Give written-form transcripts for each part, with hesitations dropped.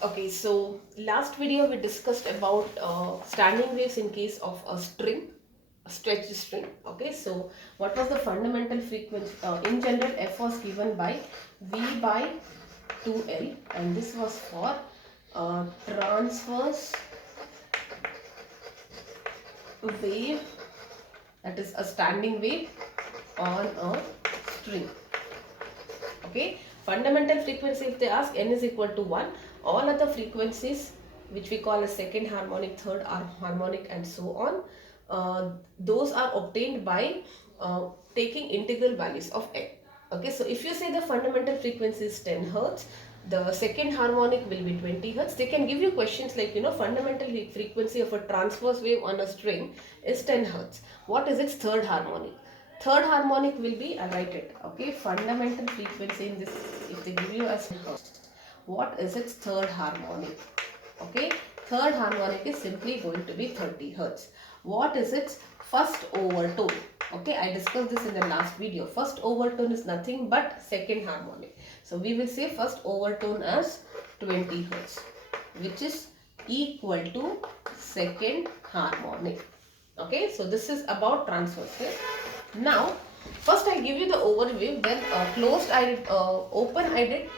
Okay, so last video we discussed about standing waves in case of a string, a stretched string. Okay, so what was the fundamental frequency? In general, F was given by V by 2L, and this was for transverse wave, that is a standing wave on a string. Okay, fundamental frequency, if they ask, n is equal to 1. All other frequencies which we call as second harmonic, third harmonic, and so on, those are obtained by taking integral values of n. Okay, so if you say the fundamental frequency is 10 hertz, the second harmonic will be 20 hertz. They can give you questions like, fundamental frequency of a transverse wave on a string is 10 hertz. What is its third harmonic? Third harmonic will be, I'll write it, okay, fundamental frequency in this, if they give you as hertz, what is its third harmonic? Okay, third harmonic is simply going to be 30 hertz. What is its first overtone? Okay, I discussed this in the last video. First overtone is nothing but second harmonic. So we will say first overtone as 20 hertz, which is equal to second harmonic. Okay, so this is about transverse wave. Now, first I give you the overview, then closed I did, open I did,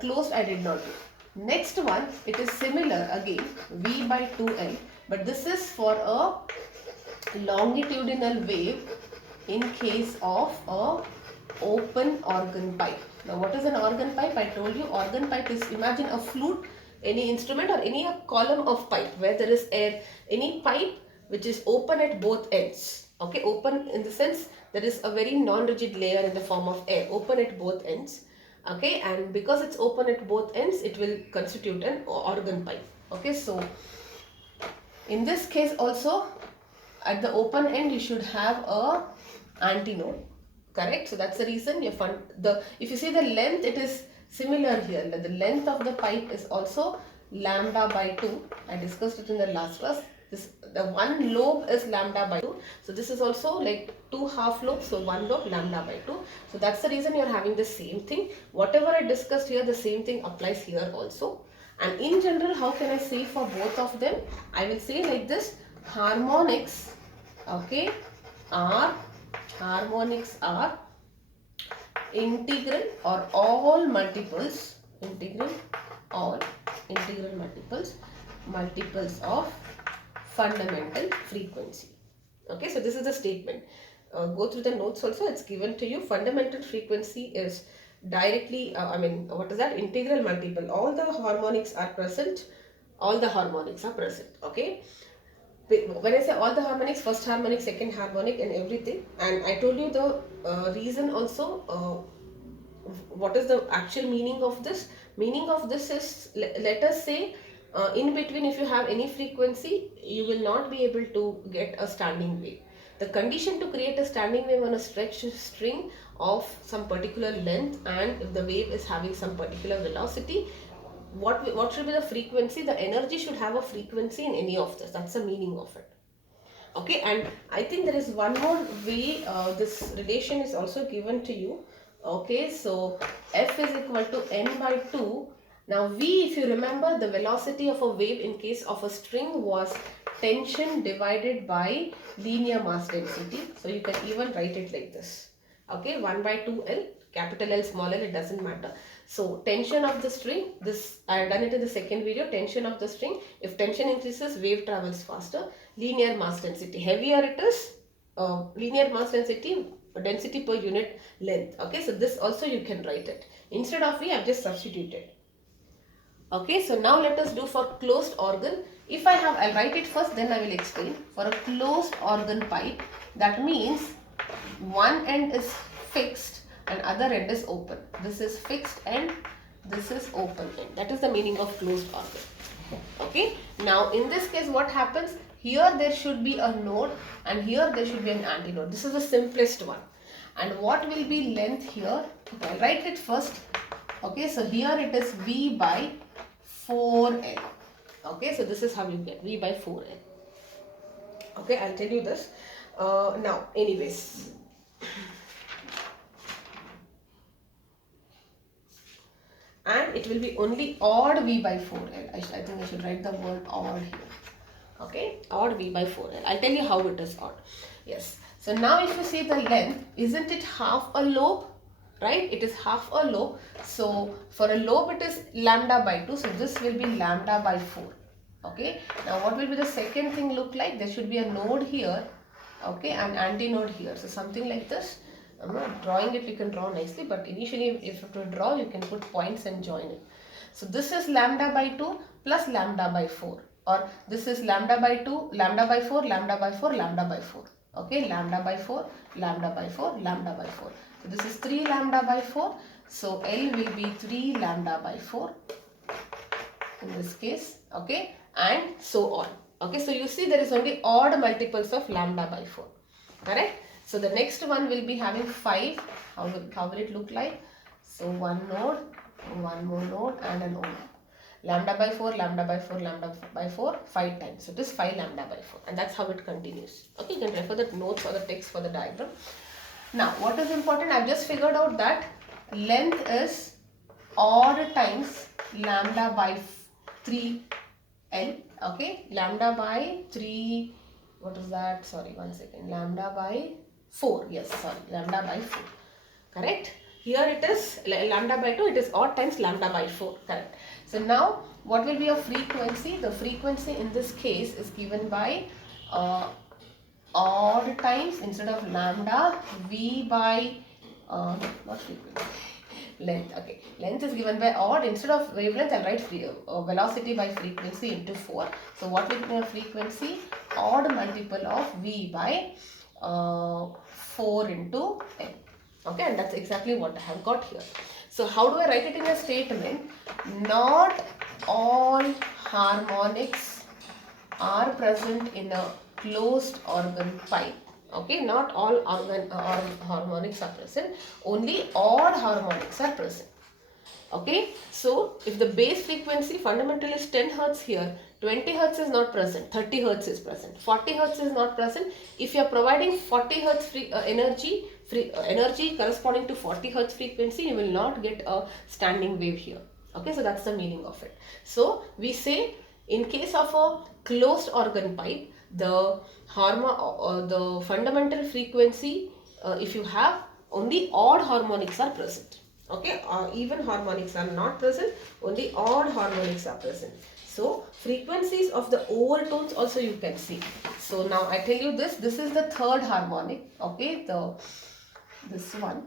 closed I did not do. Next one, it is similar again, V by 2L, but this is for a longitudinal wave in case of a open organ pipe. Now what is an organ pipe? I told you organ pipe is, imagine a flute, any instrument or any column of pipe where there is air, any pipe which is open at both ends. Okay, open in the sense there is a very non-rigid layer in the form of air, open at both ends. Okay, and because it's open at both ends, it will constitute an organ pipe. Okay, so in this case also, at the open end you should have a antinode, correct? So that's the reason you find the, if you see the length, it is similar here. The length of the pipe is also lambda by 2. I discussed it in the last class. This, the one lobe is lambda by 2. So this is also like two half lobes, so one lobe lambda by 2. So that's the reason you are having the same thing. Whatever I discussed here, the same thing applies here also. And in general, how can I say for both of them? I will say like this: harmonics, okay, are integral or all multiples, multiples of fundamental frequency. Okay, so this is the statement. Go through the notes also, it's given to you. Fundamental frequency is directly, what is that? Integral multiple. All the harmonics are present. Okay. When I say all the harmonics, first harmonic, second harmonic, and everything, and I told you the reason also, what is the actual meaning of this? Meaning of this is, let us say, in between, if you have any frequency, you will not be able to get a standing wave. The condition to create a standing wave on a stretched string of some particular length, and if the wave is having some particular velocity, what should be the frequency? The energy should have a frequency in any of this. That's the meaning of it. Okay, and I think there is one more way this relation is also given to you. Okay, so F is equal to n by 2. Now V, if you remember, the velocity of a wave in case of a string was tension divided by linear mass density. So you can even write it like this. Okay, 1 by 2L, capital L, small l, it doesn't matter. So tension of the string, this I have done it in the second video, tension of the string. If tension increases, wave travels faster. Linear mass density, heavier it is, linear mass density, density per unit length. Okay, so this also you can write it. Instead of V, I have just substituted. Okay, so now let us do for closed organ. If I have, I'll write it first, then I will explain. For a closed organ pipe, that means one end is fixed and other end is open. This is fixed end, this is open end. That is the meaning of closed organ. Okay, now in this case what happens? Here there should be a node and here there should be an antinode. This is the simplest one. And what will be length here? I'll write it first. Okay, so here it is V by 4L. Okay, so this is how you get V by 4L. Okay, I'll tell you this. Now, anyways. and it will be only odd V by 4L. I think I should write the word odd here. Okay, odd V by 4L. I'll tell you how it is odd. Yes. So now if you see the length, isn't it half a lobe? Right? It is half a lobe. So for a lobe it is lambda by 2. So this will be lambda by 4. Okay. Now what will be the second thing look like? There should be a node here. Okay, and antinode here. So something like this. I'm not drawing it, you can draw nicely, but initially if you have to draw, you can put points and join it. So this is lambda by 2 plus lambda by 4, or this is lambda by 2, lambda by 4, lambda by 4, lambda by 4. Okay, lambda by 4, lambda by 4, lambda by 4. So this is 3 lambda by 4. So L will be 3 lambda by 4 in this case. Okay, and so on. Okay, so you see there is only odd multiples of lambda by 4. Correct? So the next one will be having 5. How will it look like? So one node, one more node, and a node. Lambda by 4, lambda by 4, lambda by 4, 5 times. So it is 5 lambda by 4, and that's how it continues. Okay, you can refer the notes or the text for the diagram. Now, what is important? I've just figured out that length is odd times lambda by 3L. Okay, lambda by 3. What is that? Sorry, one second. Lambda by 4. Yes, sorry, lambda by 4. Correct? Here it is lambda by 2. It is odd times lambda by 4. Correct. So now, what will be a frequency? The frequency in this case is given by odd times, instead of lambda, V by not frequency, length. Okay, length is given by odd. Instead of wavelength, I'll write velocity by frequency into 4. So what will be a frequency? Odd multiple of V by 4 into N. Okay, and that's exactly what I have got here. So how do I write it in a statement? Not all harmonics are present in a closed organ pipe. Okay, not all harmonics are present, only odd harmonics are present. Okay, so if the base frequency fundamental is 10 Hertz here, 20 Hertz is not present, 30 Hertz is present, 40 Hertz is not present. If you are providing 40 Hertz energy corresponding to 40 Hertz frequency, you will not get a standing wave here. Okay, so that's the meaning of it. So we say in case of a closed organ pipe, the fundamental frequency, if you have, only odd harmonics are present. Okay, even harmonics are not present, only odd harmonics are present. So frequencies of the overtones also you can see. So now I tell you this is the third harmonic. Okay, this one,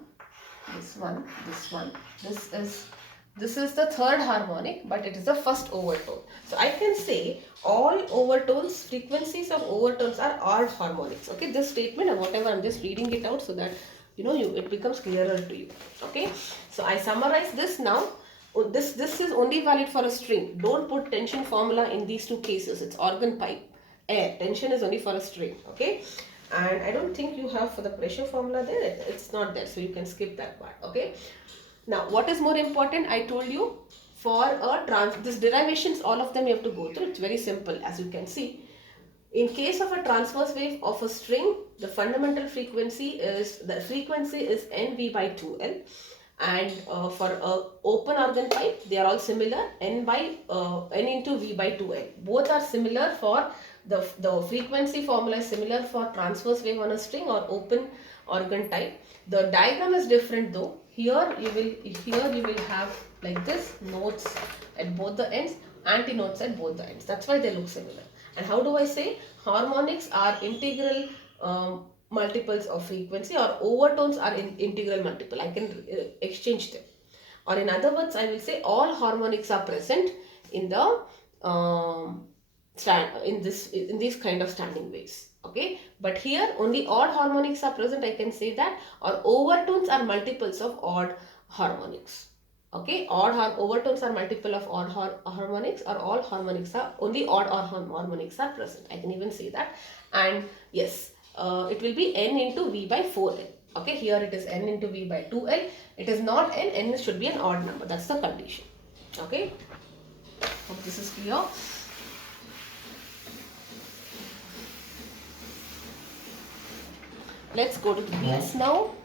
this is the third harmonic, but it is the first overtone. So I can say all overtones, frequencies of overtones are odd harmonics. Okay, this statement or whatever, I'm just reading it out so that it becomes clearer to you. Okay, so I summarize this now. This is only valid for a string. Don't put tension formula in these two cases. It's organ pipe, air. Tension is only for a string. Okay, and I don't think you have for the pressure formula there. It's not there, so you can skip that part. Okay. Now, what is more important? I told you for this derivations, all of them you have to go through. It's very simple, as you can see. In case of a transverse wave of a string, the fundamental frequency is NV by 2L, and for a open organ pipe, they are all similar, N into V by 2L. Both are similar for the frequency formula is similar for transverse wave on a string or open organ type. The diagram is different though. Here you will have like this, nodes at both the ends, antinodes at both the ends. That's why they look similar. And how do I say? Harmonics are integral multiples of frequency, or overtones are integral multiple. I can exchange them. Or in other words, I will say all harmonics are present in the in these kind of standing waves. Okay, but here only odd harmonics are present. I can say that, or overtones are multiples of odd harmonics. Okay, overtones are multiple of odd harmonics, or all harmonics are only odd or harmonics are present. I can even say that. And yes, it will be N into V by 4L. Okay, here it is N into V by 2L. It is not N should be an odd number. That's the condition. Okay, hope this is clear. Let's go to the beats now.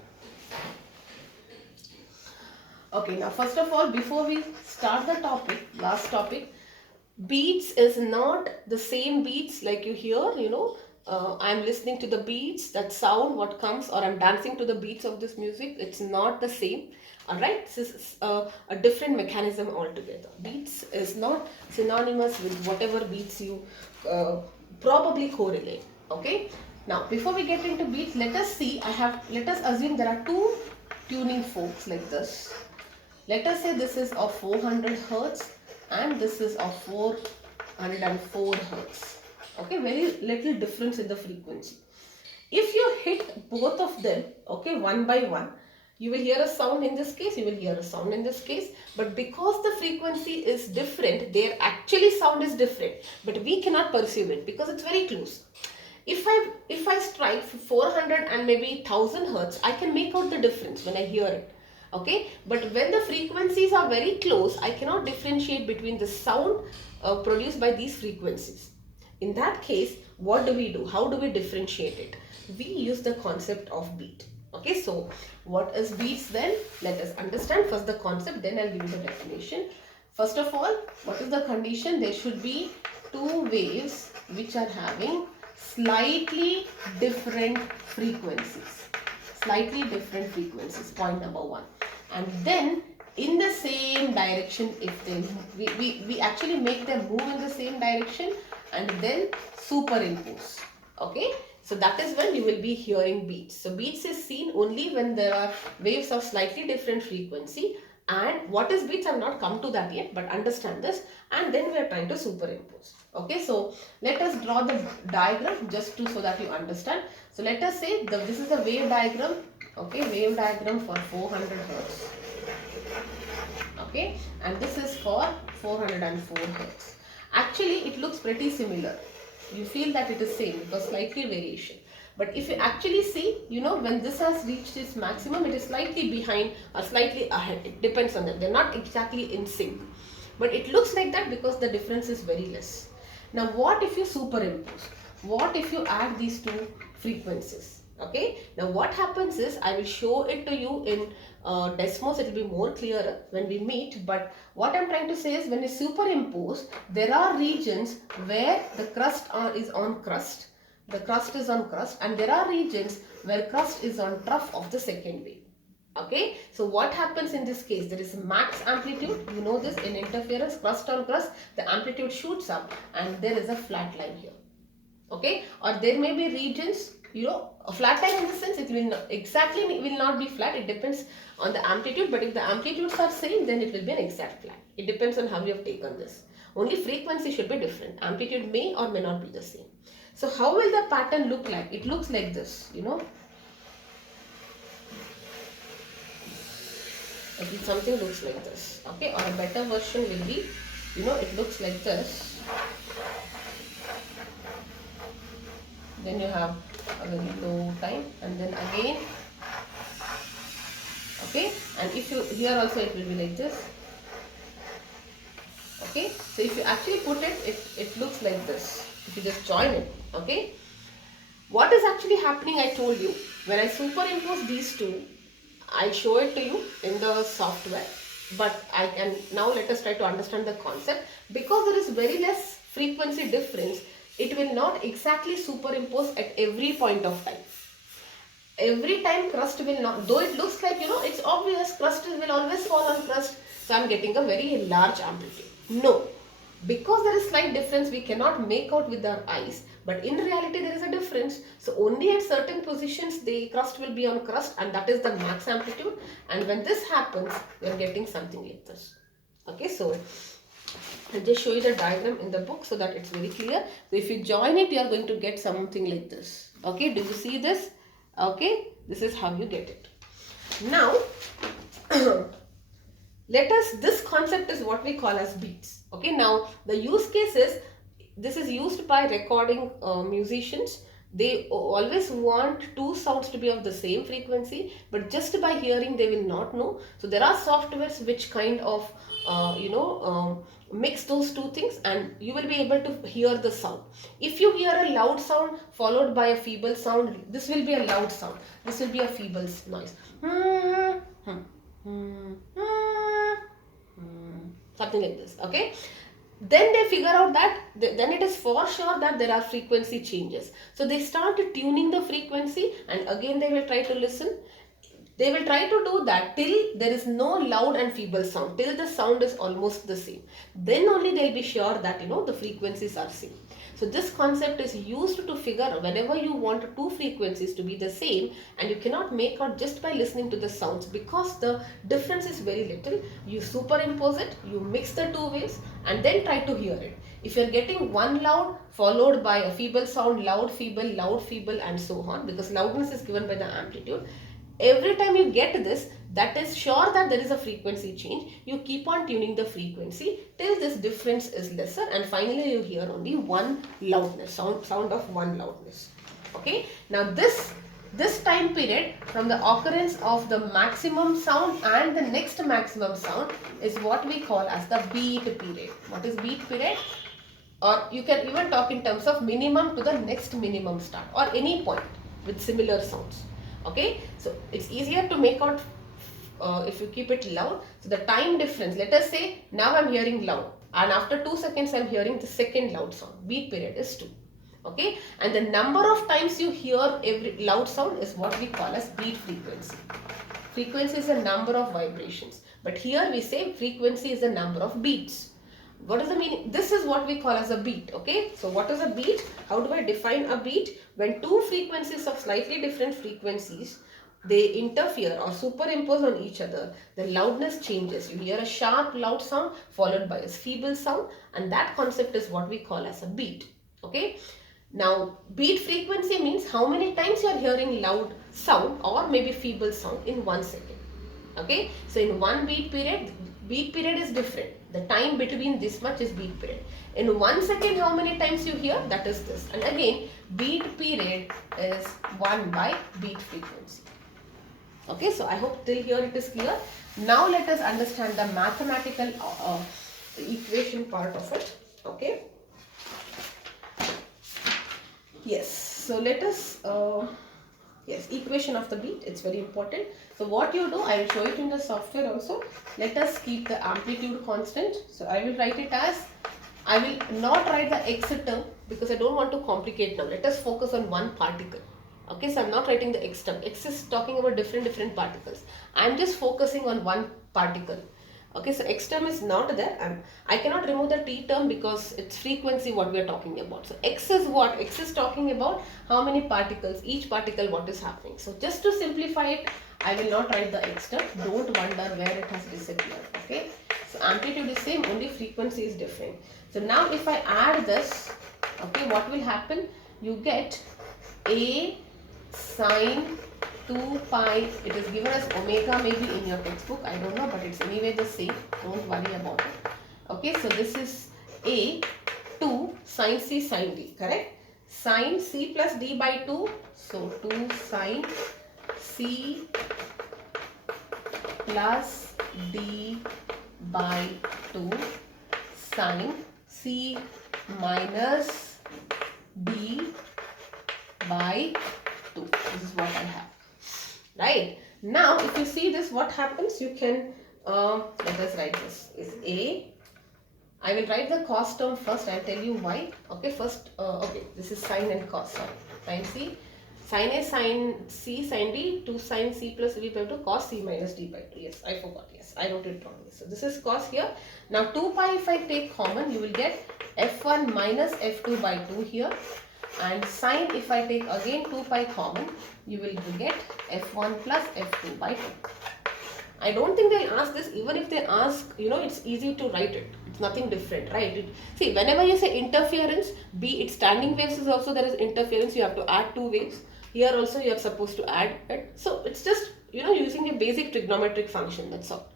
Okay, now first of all, before we start the topic, last topic. Beats is not the same beats like you hear, I'm listening to the beats, that sound, what comes, or I'm dancing to the beats of this music. It's not the same. Alright, this is a different mechanism altogether. Beats is not synonymous with whatever beats you probably correlate. Okay. Now, before we get into beats, let us assume there are two tuning forks like this. Let us say this is of 400 hertz and this is of 404 hertz. Okay, very little difference in the frequency. If you hit both of them, okay, one by one, you will hear a sound in this case, you will hear a sound in this case, but because the frequency is different, their actually sound is different, but we cannot perceive it because it's very close. If I strike 400 and maybe 1000 hertz, I can make out the difference when I hear it. Okay, but when the frequencies are very close, I cannot differentiate between the sound produced by these frequencies. In that case, what do we do? How do we differentiate it? We use the concept of beat. Okay, so what is beats then? Let us understand first the concept, then I'll give you the definition. First of all, what is the condition? There should be two waves which are having slightly different frequencies. Slightly different frequencies, point number one. And then in the same direction, if they we actually make them move in the same direction and then superimpose. Okay, so that is when you will be hearing beats. So beats is seen only when there are waves of slightly different frequency. And what is beats? I have not come to that yet, but understand this, and then we are trying to superimpose. Okay, so let us draw the diagram just so that you understand. So let us say this is the wave diagram. Okay, wave diagram for 400 hertz. Okay, and this is for 404 hertz. Actually, it looks pretty similar. You feel that it is same because slightly variation. But if you actually see, when this has reached its maximum, it is slightly behind or slightly ahead. It depends on them. They're not exactly in sync. But it looks like that because the difference is very less. Now, what if you superimpose? What if you add these two frequencies? Okay. Now, what happens is, I will show it to you in Desmos. It will be more clearer when we meet. But what I'm trying to say is, when you superimpose, there are regions where the crust is on crust. The crust is on crust, and there are regions where crust is on trough of the second wave. Okay, so what happens in this case? There is max amplitude. You know this, in interference, crust on crust, the amplitude shoots up and there is a flat line here. Okay, or there may be regions, a flat line in the sense it will not be flat. It depends on the amplitude, but if the amplitudes are same, then it will be an exact flat. It depends on how you have taken this. Only frequency should be different. Amplitude may or may not be the same. So how will the pattern look like? It looks like this, something looks like this. Okay, or a better version will be, it looks like this. Then you have a very low time, and then again. Okay, and if you, here also it will be like this. Okay, so if you actually put it looks like this. If you just join it. Okay, what is actually happening? I told you, when I superimpose these two, I show it to you in the software, but I can now, let us try to understand the concept. Because there is very less frequency difference, it will not exactly superimpose at every point of time. Every time crust will not, though it looks like, it's obvious crust will always fall on crust, so I am getting a very large amplitude. No, because there is slight difference, we cannot make out with our eyes, but in reality there is a difference. So only at certain positions the crust will be on crust, and that is the max amplitude. And when this happens, we are getting something like this. Okay, so I'll just show you the diagram in the book so that it's very clear. So if you join it, you are going to get something like this. Okay, do you see this? Okay, this is how you get it. Now, this concept is what we call as beats. Okay, now the use case is, this is used by recording musicians. They always want two sounds to be of the same frequency, but just by hearing they will not know. So there are softwares which kind of mix those two things, and you will be able to hear the sound. If you hear a loud sound followed by a feeble sound, this will be a loud sound, this will be a feeble noise. something like this. Okay, then they figure out that then it is for sure that there are frequency changes, so they start tuning the frequency, and again they will try to listen. They will try to do that till there is no loud and feeble sound, till the sound is almost the same. Then only they'll be sure that the frequencies are same. So this concept is used to figure whenever you want two frequencies to be the same, and you cannot make out just by listening to the sounds because the difference is very little. You superimpose it, you mix the two waves, and then try to hear it. If you're getting one loud followed by a feeble sound, loud, feeble, and so on, because loudness is given by the amplitude, every time you get this, that is sure that there is a frequency change. You keep on tuning the frequency till this difference is lesser, and finally you hear only one loudness, sound of one loudness. Okay, now this time period from the occurrence of the maximum sound and the next maximum sound is what we call as the beat period. What is beat period? Or you can even talk in terms of minimum to the next minimum start, or any point with similar sounds. Okay, so it's easier to make out if you keep it loud. So the time difference, let us say now I'm hearing loud, and after 2 seconds I'm hearing the second loud sound. Beat period is 2. Okay, and the number of times you hear every loud sound is what we call as beat frequency. Frequency is the number of vibrations, but here we say frequency is the number of beats. What is the meaning? This is what we call as a beat. Okay, so what is a beat? How do I define a beat? When two frequencies of slightly different frequencies, they interfere or superimpose on each other, the loudness changes. You hear a sharp loud sound followed by a feeble sound, and that concept is what we call as a beat. Okay, now beat frequency means how many times you are hearing loud sound or maybe feeble sound in 1 second. Okay, so in one beat period is different. The time between this much is beat period. In 1 second, how many times you hear? That is this. And again, beat period is 1 by beat frequency. Okay, so I hope till here it is clear. Now let us understand the mathematical equation part of it. Okay. Yes, so let us yes, equation of the beat, it's very important. So what you do, I will show it in the software also. Let us keep the amplitude constant. So I will write it as, I will not write the x term because I don't want to complicate now. Let us focus on one particle. Okay, so I'm not writing the x term. X is talking about different particles. I'm just focusing on one particle. Okay, so x term is not there, and I cannot remove the t term because it's frequency what we are talking about. So x is what? X is talking about how many particles, each particle what is happening. So just to simplify it, I will not write the x term. Don't wonder where it has disappeared. Okay, so amplitude is same, only frequency is different. So now if I add this, okay, what will happen? You get a sine 2 pi, it is given as omega maybe in your textbook, I don't know, but it's anyway the same, don't worry about it. Okay, so this is a 2 sine c sine d, correct? Sine c plus d by 2, so 2 sine c plus d by 2 sine c minus d by 2. This is what I have. Right, now if you see this, what happens, you can let us write this is a, I will write the cos term first, I'll tell you why. Okay, first okay, this is sine and cos, sorry, sine c, sine a sine c sine d, 2 sine c plus d by 2 cos c minus d by 2. Yes, I forgot, yes, I wrote it wrongly. So this is cos here. Now 2 pi if I take common, you will get f1 minus f2 by 2 here. And sine, if I take again 2 pi common, you will get f1 plus f2 by 2. I don't think they'll ask this. Even if they ask, it's easy to write it. It's nothing different, right? See, whenever you say interference, be it standing waves is also there is interference. You have to add two waves. Here also you are supposed to add it. So it's just, using a basic trigonometric function. That's all.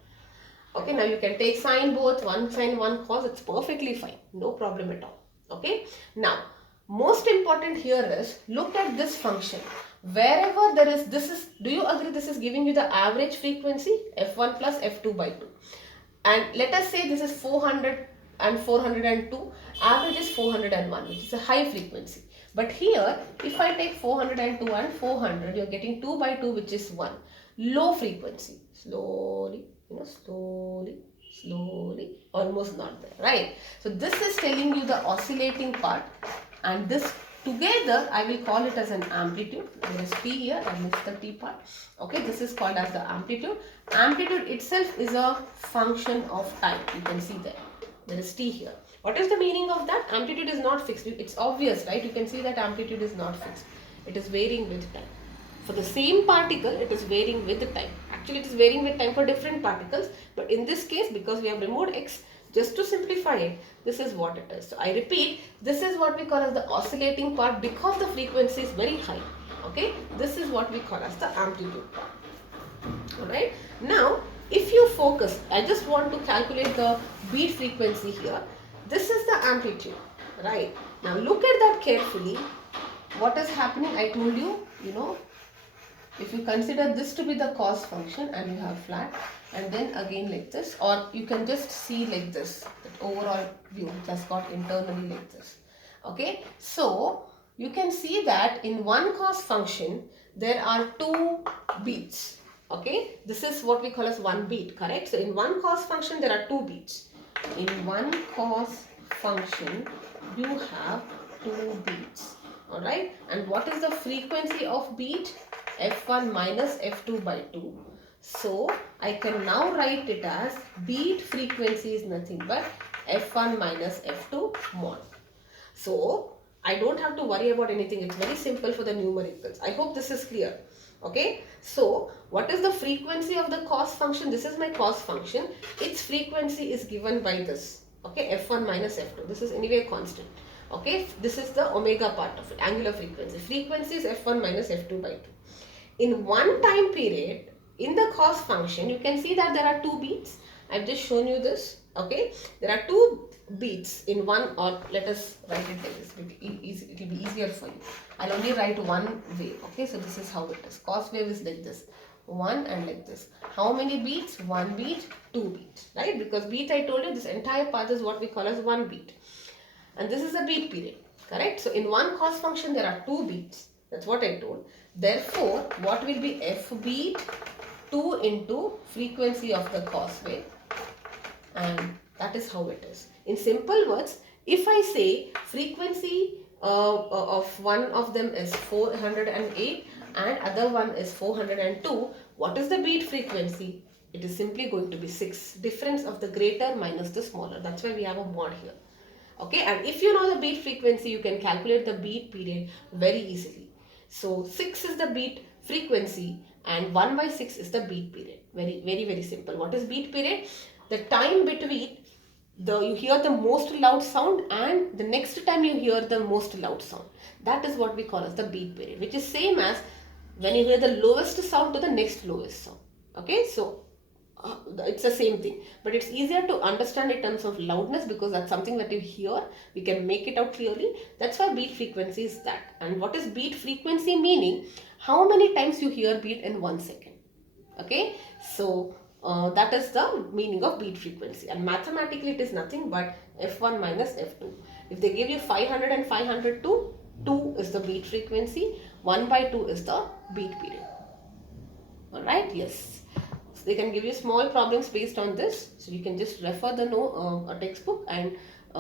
Okay, now you can take sine both, one sine, one cos. It's perfectly fine. No problem at all. Okay, now most important here is, look at this function. Wherever there is, do you agree this is giving you the average frequency, f1 plus f2 by 2. And let us say this is 400 and 402, average is 401, which is a high frequency. But here, if I take 402 and 400, you're getting 2 by 2, which is 1. Low frequency. Slowly, slowly. slowly, almost not there, right? So this is telling you the oscillating part, and this together I will call it as an amplitude. There is T here, I missed the T part. Okay, this is called as the amplitude. Amplitude itself is a function of time. You can see there. There is T here. What is the meaning of that? Amplitude is not fixed. It's obvious, right? You can see that amplitude is not fixed. It is varying with time. For the same particle, it is varying with the time. Actually, it is varying with time for different particles. But in this case, because we have removed x, just to simplify it, this is what it is. So I repeat, this is what we call as the oscillating part because the frequency is very high. Okay, this is what we call as the amplitude part. Alright, now if you focus, I just want to calculate the beat frequency here. This is the amplitude, right? Now look at that carefully. What is happening? I told you, if you consider this to be the cos function and you have flat, and then again like this, or you can just see like this, that overall view just got internally like this. Okay, so you can see that in one cos function there are two beats. Okay, this is what we call as one beat, correct? So in one cos function there are two beats. In one cos function you have two beats. Alright, and what is the frequency of beat? F1 minus F2 by 2. So I can now write it as beat frequency is nothing but F1 minus F2 mod. So I don't have to worry about anything. It's very simple for the numericals. I hope this is clear. Okay, so what is the frequency of the cos function? This is my cos function. Its frequency is given by this. Okay, F1 minus F2. This is anyway constant. Okay, this is the omega part of it, angular frequency. Frequency is F1 minus F2 by 2. In one time period, in the cos function, you can see that there are two beats. I've just shown you this. Okay, there are two beats in one, or let us write it like this. It will be easier for you. I'll only write one wave. Okay, so this is how it is. Cos wave is like this. One and like this. How many beats? One beat, two beats. Right? Because beat, I told you, this entire path is what we call as one beat. And this is a beat period. Correct? So in one cos function, there are two beats. That's what I told. Therefore, what will be f beat? 2 into frequency of the cos wave. And that is how it is. In simple words, if I say frequency of one of them is 408 and other one is 402, what is the beat frequency? It is simply going to be 6. Difference of the greater minus the smaller. That's why we have a mod here. Okay, and if you know the beat frequency, you can calculate the beat period very easily. So 6 is the beat frequency and 1 by 6 is the beat period. Very simple. What is beat period? The time between you hear the most loud sound and the next time you hear the most loud sound. That is what we call as the beat period, which is same as when you hear the lowest sound to the next lowest sound. Okay, so it's the same thing, but it's easier to understand in terms of loudness because that's something that you hear. We can make it out clearly. That's why beat frequency is that. And what is beat frequency? Meaning how many times you hear beat in 1 second. Okay, so that is the meaning of beat frequency, and mathematically it is nothing but F1 minus F2. If they give you 500 and 502, 2 is the beat frequency, 1 by 2 is the beat period. Alright, yes. So they can give you small problems based on this. So you can just refer the textbook and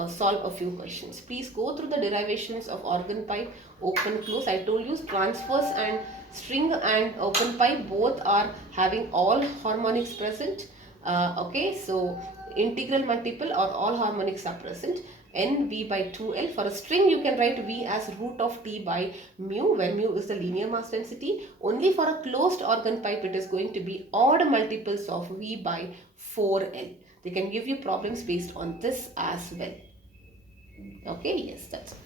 solve a few questions. Please go through the derivations of organ pipe, open, close. I told you transverse and string and open pipe both are having all harmonics present. Okay, so integral multiple or all harmonics are present. N V by 2L. For a string, you can write V as root of T by mu, where mu is the linear mass density. Only for a closed organ pipe, it is going to be odd multiples of V by 4L. They can give you problems based on this as well. Okay, yes, that's all.